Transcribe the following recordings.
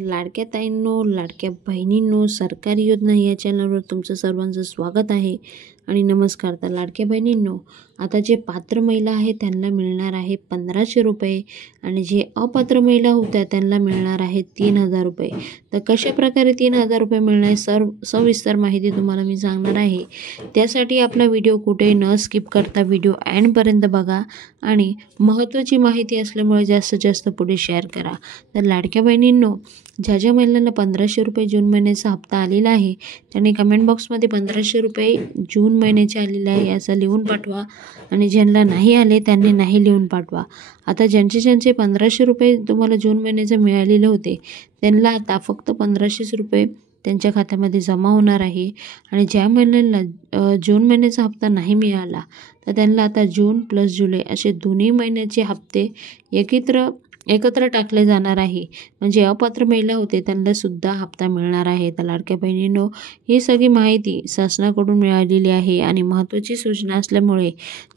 लाडक्या ताईंनो, लाडक्या बहिणींनो, सरकारी योजना या चॅनलवर तुमचं सर्वांचं स्वागत आहे आणि नमस्कार. तर लाडक्या बहिणींनो, आता जे पात्र महिला आहेत त्यांना मिळणार आहे 1500 रुपये आणि जे अपात्र महिला होत्या त्यांना मिळणार आहे 3000 रुपये. तर कशा प्रकारे 3000 रुपये मिळणार सविस्तर माहिती तुम्हाला मी सांगणार आहे. त्यासाठी आपला व्हिडिओ कुठे न स्किप करता व्हिडिओ एंडपर्यंत बघा आणि महत्त्वाची माहिती असल्यामुळे जास्तीत जास्त पुढे शेअर करा. तर लाडक्या बहिणींनो, ज्या ज्या महिलांना 1500 रुपये जून महिन्याचा हप्ता आलेला आहे त्यांनी कमेंट बॉक्समध्ये 1500 रुपये जून महिन्याचे आलेले आहे असं लिहून पाठवा आणि ज्यांना नाही आले त्यांनी नाही लिहून पाठवा. आता ज्यांचे 1500 रुपये तुम्हाला जून महिन्याचे मिळालेले होते त्यांना आता फक्त 1500 रुपये त्यांच्या खात्यामध्ये जमा होणार आहे आणि ज्या महिन्यांना जून महिन्याचा हप्ता नाही मिळाला तर त्यांना आता जून प्लस जुलै असे दोन्ही महिन्याचे हप्ते एकत्र टाकले जाणार आहे. म्हणजे अपात्र महिला होते त्यांना सुद्धा हप्ता मिळणार आहे. तर लाडक्या बहिणींनो, ही सगळी माहिती शासनाकडून मिळालेली आहे आणि महत्त्वाची सूचना असल्यामुळे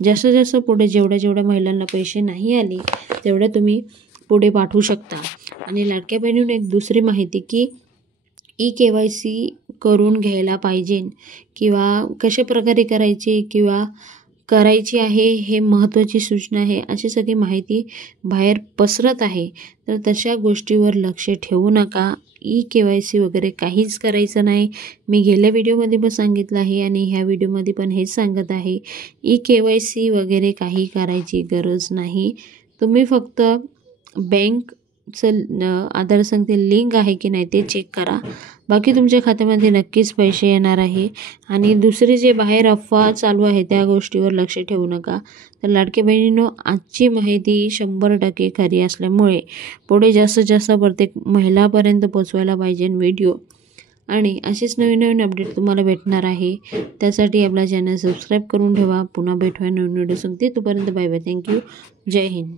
जास्त पुढे जेवढ्या महिलांना पैसे नाही आले तेवढ्या तुम्ही पुढे पाठवू शकता. आणि लाडक्या बहिणींनो, एक दुसरी माहिती की KYC करून घ्यायला पाहिजे किंवा कशा प्रकारे करायची आहे हे महत्त्वाची सूचना आहे. अशी सगळी माहिती बाहेर पसरत आहे. तर तशा गोष्टीवर लक्ष ठेवू नका. KYC वगैरे काहीच करायचं नाही. मी गेल्या व्हिडिओमध्ये पण सांगितलं आहे आणि ह्या व्हिडिओमध्ये पण हेच सांगत आहे. KYC वगैरे काही करायची गरज नाही. तुम्ही फक्त आधार संख्या लिंक आहे की नाही ते चेक करा. बाकी तुमच्या खात्यामध्ये नक्कीच पैसे येणार आहे. आणि दुसरे जे बाहेर अफवा चालू आहे त्या गोष्टीवर लक्ष ठेवू नका. तर लाडके बहिणींनो, आजची माहिती 100% खरी असल्यामुळे पुढे जास्त प्रत्येक महिलापर्यंत पोचवायला पाहिजे व्हिडिओ. आणि असेच नवीन अपडेट तुम्हाला भेटणार आहे. त्यासाठी आपला चॅनल सबस्क्राईब करून ठेवा. पुन्हा भेटूया नवीन व्हिडिओ सांगते. तोपर्यंत बाय बाय. थँक्यू. जय हिंद.